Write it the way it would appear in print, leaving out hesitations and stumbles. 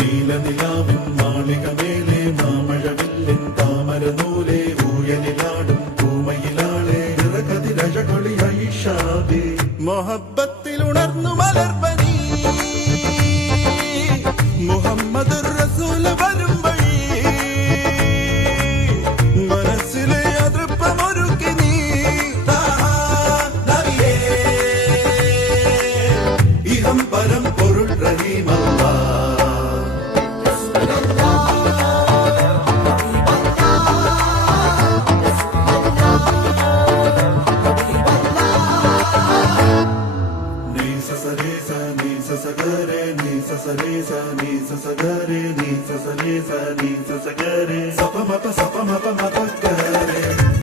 നീലനിലാവിൻ മാളിക മേലെ മാമഴവില്ലിൻ താമരനൂലെ ഊയലിലാടും പൂമയിലാളെ കതിരഴകൊളി ഐഷാദി മൊഹബ്ബത്ത്